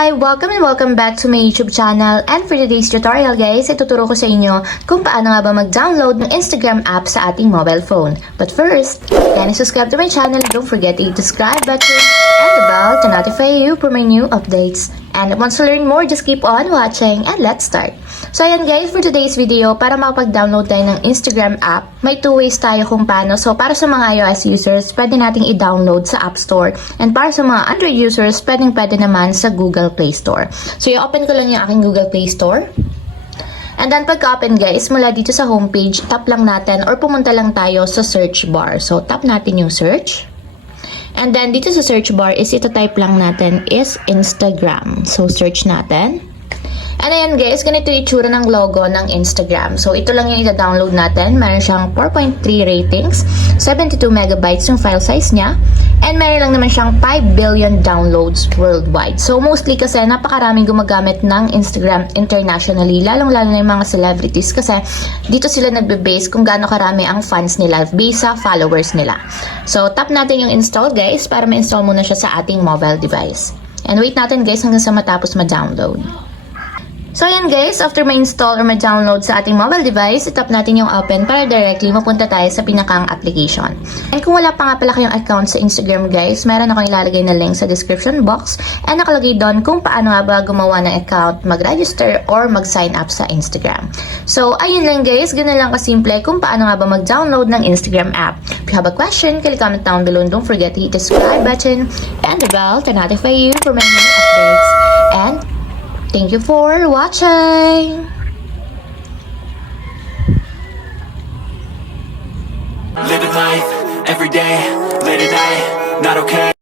Hi! Welcome and welcome back to my YouTube channel, and for today's tutorial guys, ituturo ko sa inyo kung paano nga ba mag-download ng Instagram app sa ating mobile phone. But first, kindly subscribe to my channel, don't forget to hit the subscribe button and the bell to notify you for my new updates. And once you learn more, just keep on watching and let's start. So ayan guys, for today's video, para makapag-download tayo ng Instagram app, may two ways tayo kung paano. So para sa mga iOS users, pwede nating i-download sa App Store. And para sa mga Android users, pwede naman sa Google Play Store. So i-open ko lang yung aking Google Play Store. And then pagka-open guys, mula dito sa homepage, tap lang natin or pumunta lang tayo sa search bar. So tap natin yung search. And then dito sa search bar is ito-type lang natin is Instagram. So search natin. And ayan guys, ganito yung itsura ng logo ng Instagram. So ito lang yung ita-download natin. Meron siyang 4.3 ratings, 72 megabytes yung file size niya, and meron lang naman siyang 5 billion downloads worldwide. So mostly kasi napakaraming gumagamit ng Instagram internationally, lalong-lalo na yung mga celebrities kasi dito sila nagbe-base kung gaano karami ang fans nila based sa followers nila. So tap natin yung install guys para ma-install muna siya sa ating mobile device. And wait natin guys hanggang sa matapos ma-download. So ayan guys, after ma-install or ma-download sa ating mobile device, itap natin yung open para directly mapunta tayo sa pinakang application. And kung wala pa nga pala kayong account sa Instagram guys, meron akong ilalagay na link sa description box and nakalagay doon kung paano nga ba gumawa ng account, mag-register or mag-sign up sa Instagram. So ayun lang guys, ganoon lang kasimple kung paano nga ba mag-download ng Instagram app. If you have a question, kindly comment down below and don't forget to hit the subscribe button and the bell to notify you for my new updates. And thank you for watching! Living life, every day, late at night, not okay.